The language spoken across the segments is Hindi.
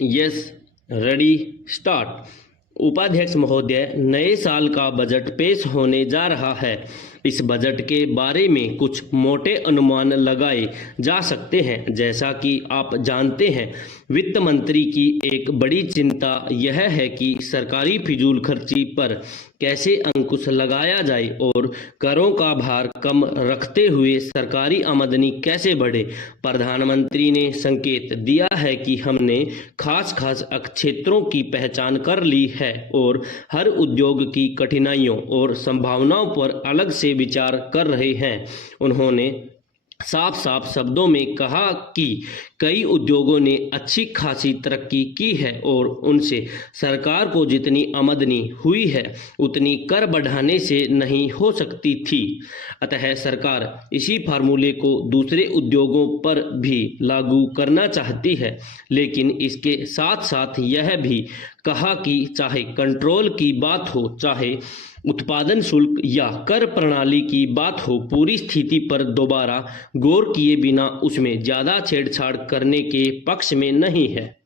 Yes, ready, start. उपाध्यक्ष महोदय, नए साल का बजट पेश होने जा रहा है। इस बजट के बारे में कुछ मोटे अनुमान लगाए जा सकते हैं। जैसा कि आप जानते हैं, वित्त मंत्री की एक बड़ी चिंता यह है कि सरकारी फिजूल खर्ची पर कैसे अंकुश लगाया जाए और करों का भार कम रखते हुए सरकारी आमदनी कैसे बढ़े। प्रधानमंत्री ने संकेत दिया है कि हमने खास क्षेत्रों की पहचान कर ली है और हर उद्योग की कठिनाइयों और संभावनाओं पर अलग से विचार कर रहे हैं। उन्होंने साफ साफ शब्दों में कहा कि कई उद्योगों ने अच्छी खासी तरक्की की है और उनसे सरकार को जितनी आमदनी हुई है उतनी कर बढ़ाने से नहीं हो सकती थी। अतः सरकार इसी फार्मूले को दूसरे उद्योगों पर भी लागू करना चाहती है, लेकिन इसके साथ साथ यह भी कहा कि चाहे कंट्रोल की बात हो, चाहे उत्पादन शुल्क या कर प्रणाली की बात हो, पूरी स्थिति पर दोबारा गौर किए बिना उसमें ज्यादा छेड़छाड़ करने के पक्ष में नहीं है।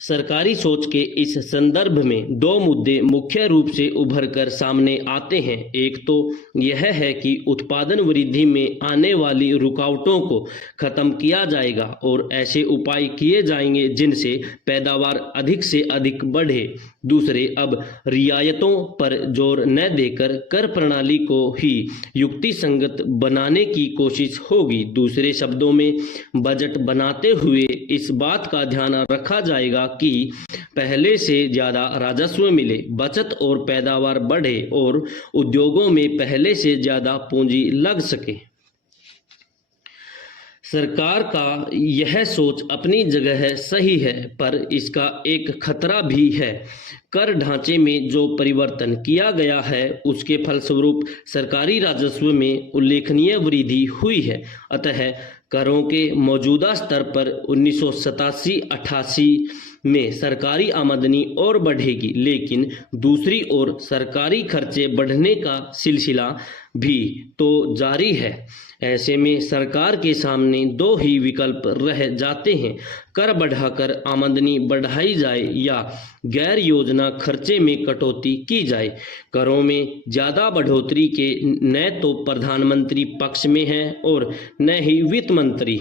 सरकारी सोच के इस संदर्भ में दो मुद्दे मुख्य रूप से उभर कर सामने आते हैं। एक तो यह है कि उत्पादन वृद्धि में आने वाली रुकावटों को खत्म किया जाएगा और ऐसे उपाय किए जाएंगे जिनसे पैदावार अधिक से अधिक बढ़े। दूसरे, अब रियायतों पर जोर न देकर कर प्रणाली को ही युक्ति संगत बनाने की कोशिश होगी। दूसरे शब्दों में, बजट बनाते हुए इस बात का ध्यान रखा जाएगा कि पहले से ज्यादा राजस्व मिले, बचत और पैदावार बढ़े और उद्योगों में पहले से ज्यादा पूंजी लग सके। सरकार का यह सोच अपनी जगह सही है, पर इसका एक खतरा भी है। कर ढांचे में जो परिवर्तन किया गया है उसके फलस्वरूप सरकारी राजस्व में उल्लेखनीय वृद्धि हुई है। अतः करों के मौजूदा स्तर पर 1987-88 में सरकारी आमदनी और बढ़ेगी, लेकिन दूसरी ओर सरकारी खर्चे बढ़ने का सिलसिला भी तो जारी है। ऐसे में सरकार के सामने दो ही विकल्प रह जाते हैं, कर बढ़ाकर आमदनी बढ़ाई जाए या गैर योजना खर्चे में कटौती की जाए। करों में ज्यादा बढ़ोतरी के न तो प्रधानमंत्री पक्ष में हैं और न ही वित्त मंत्री।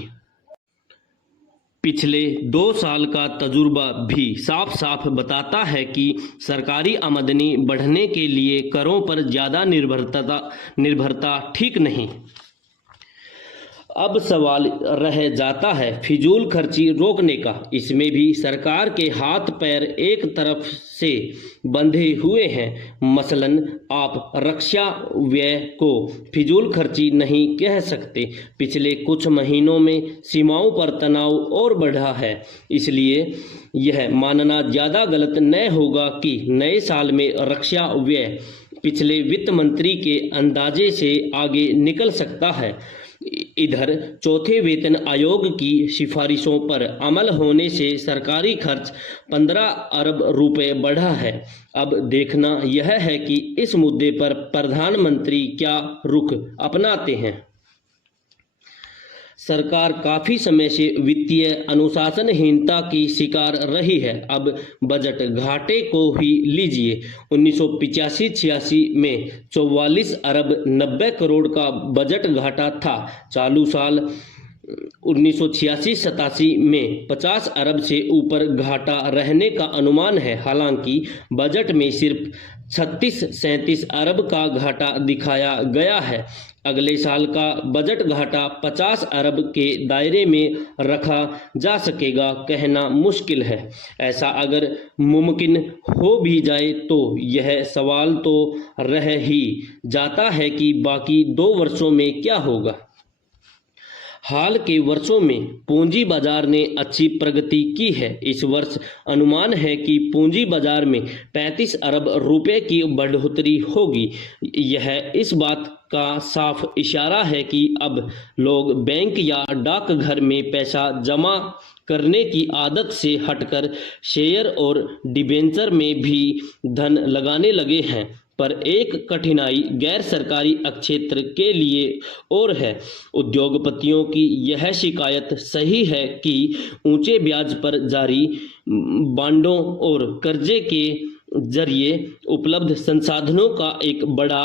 पिछले 2 साल का तजुर्बा भी साफ साफ बताता है कि सरकारी आमदनी बढ़ने के लिए करों पर ज्यादा निर्भरता ठीक नहीं। अब सवाल रह जाता है फिजूल खर्ची रोकने का। इसमें भी सरकार के हाथ पैर एक तरफ से बंधे हुए हैं। मसलन आप रक्षा व्यय को फिजूल खर्ची नहीं कह सकते। पिछले कुछ महीनों में सीमाओं पर तनाव और बढ़ा है, इसलिए यह मानना ज़्यादा गलत न होगा कि नए साल में रक्षा व्यय पिछले वित्त मंत्री के अंदाजे से आगे निकल सकता है। इधर चौथे वेतन आयोग की सिफारिशों पर अमल होने से सरकारी खर्च 15 अरब रुपए बढ़ा है। अब देखना यह है कि इस मुद्दे पर प्रधानमंत्री क्या रुख अपनाते हैं। सरकार काफी समय से वित्तीय अनुशासनहीनता की शिकार रही है। अब बजट घाटे को ही लीजिए। 1985-86 में 44 अरब 90 करोड़ का बजट घाटा था। चालू साल 1986-87 में 50 अरब से ऊपर घाटा रहने का अनुमान है। हालांकि बजट में सिर्फ 36-37 अरब का घाटा दिखाया गया है। अगले साल का बजट घाटा 50 अरब के दायरे में रखा जा सकेगा कहना मुश्किल है। ऐसा अगर मुमकिन हो भी जाए तो यह सवाल तो रह ही जाता है कि बाकी 2 वर्षों में क्या होगा। हाल के वर्षों में पूंजी बाजार ने अच्छी प्रगति की है। इस वर्ष अनुमान है कि पूंजी बाजार में 35 अरब रुपए की बढ़ोतरी होगी। यह इस बात का साफ इशारा है कि अब लोग बैंक या डाकघर में पैसा जमा करने की आदत से हटकर शेयर और डिबेंचर में भी धन लगाने लगे हैं। पर एक कठिनाई गैर सरकारी क्षेत्र के लिए और है। उद्योगपतियों की यह शिकायत सही है कि ऊंचे ब्याज पर जारी बांडों और कर्जे के जरिए उपलब्ध संसाधनों का एक बड़ा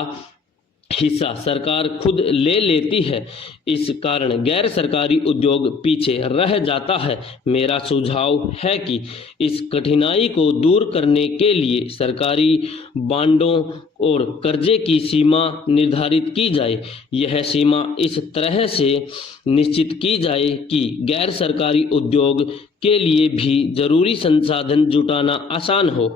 हिस्सा सरकार खुद ले लेती है। इस कारण गैर सरकारी उद्योग पीछे रह जाता है। मेरा सुझाव है कि इस कठिनाई को दूर करने के लिए सरकारी बांडों और कर्जे की सीमा निर्धारित की जाए। यह सीमा इस तरह से निश्चित की जाए कि गैर सरकारी उद्योग के लिए भी जरूरी संसाधन जुटाना आसान हो।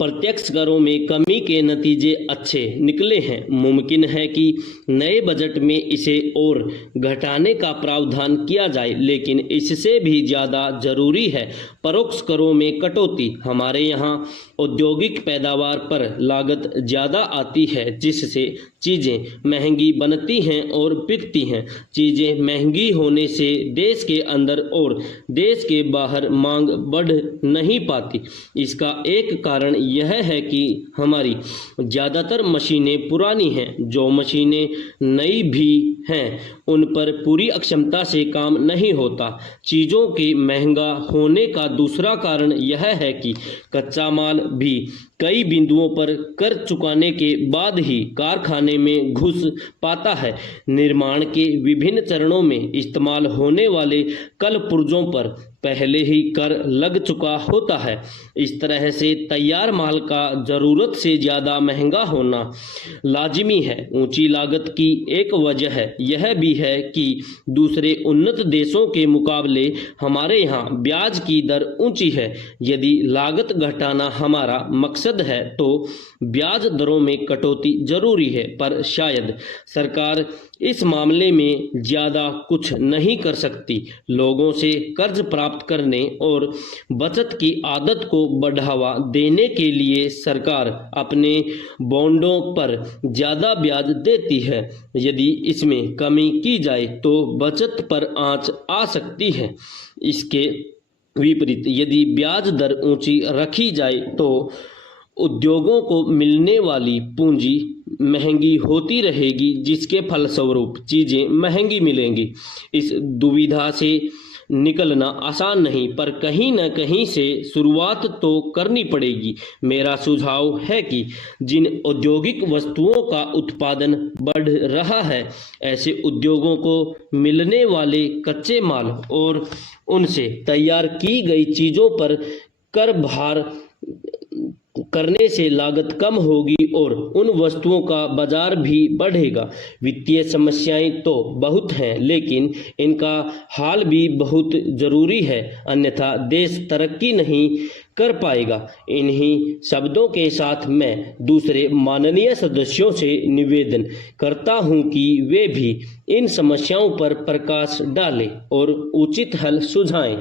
प्रत्यक्ष करों में कमी के नतीजे अच्छे निकले हैं। मुमकिन है कि नए बजट में इसे और घटाने का प्रावधान किया जाए, लेकिन इससे भी ज़्यादा जरूरी है परोक्ष करों में कटौती। हमारे यहाँ औद्योगिक पैदावार पर लागत ज़्यादा आती है, जिससे चीज़ें महंगी बनती हैं और बिकती हैं। चीज़ें महंगी होने से देश के अंदर और देश के बाहर मांग बढ़ नहीं पाती। इसका एक कारण यह है कि हमारी ज़्यादातर मशीनें पुरानी हैं। जो मशीनें नई भी हैं, उन पर पूरी अक्षमता से काम नहीं होता। चीज़ों के महंगा होने का दूसरा कारण यह है कि कच्चा माल भी कई बिंदुओं पर कर चुकाने के बाद ही कारखाने में घुस पाता है। निर्माण के विभिन्न चरणों में इस्तेमाल होने वाले कल पुर्जों पर पहले ही कर लग चुका होता है। इस तरह से तैयार माल का ज़रूरत से ज़्यादा महंगा होना लाजिमी है। ऊंची लागत की एक वजह यह भी है कि दूसरे उन्नत देशों के मुकाबले हमारे यहाँ ब्याज की दर ऊंची है। यदि लागत घटाना हमारा मकसद है तो ब्याज दरों में कटौती जरूरी है, पर शायद सरकार इस मामले में ज़्यादा कुछ नहीं कर सकती। लोगों से कर्ज प्राप्त करने और बचत की आदत को बढ़ावा देने के लिए सरकार अपने बॉन्डों पर ज़्यादा ब्याज देती है। यदि इसमें कमी की जाए तो बचत पर आंच आ सकती है। इसके विपरीत यदि ब्याज दर ऊंची रखी जाए तो उद्योगों को मिलने वाली पूंजी महंगी होती रहेगी, जिसके फलस्वरूप चीज़ें महंगी मिलेंगी। इस दुविधा से निकलना आसान नहीं, पर कहीं न कहीं से शुरुआत तो करनी पड़ेगी। मेरा सुझाव है कि जिन औद्योगिक वस्तुओं का उत्पादन बढ़ रहा है, ऐसे उद्योगों को मिलने वाले कच्चे माल और उनसे तैयार की गई चीज़ों पर कर भार करने से लागत कम होगी और उन वस्तुओं का बाजार भी बढ़ेगा। वित्तीय समस्याएं तो बहुत हैं, लेकिन इनका हाल भी बहुत ज़रूरी है, अन्यथा देश तरक्की नहीं कर पाएगा। इन्हीं शब्दों के साथ मैं दूसरे माननीय सदस्यों से निवेदन करता हूं कि वे भी इन समस्याओं पर प्रकाश डालें और उचित हल सुझाएं।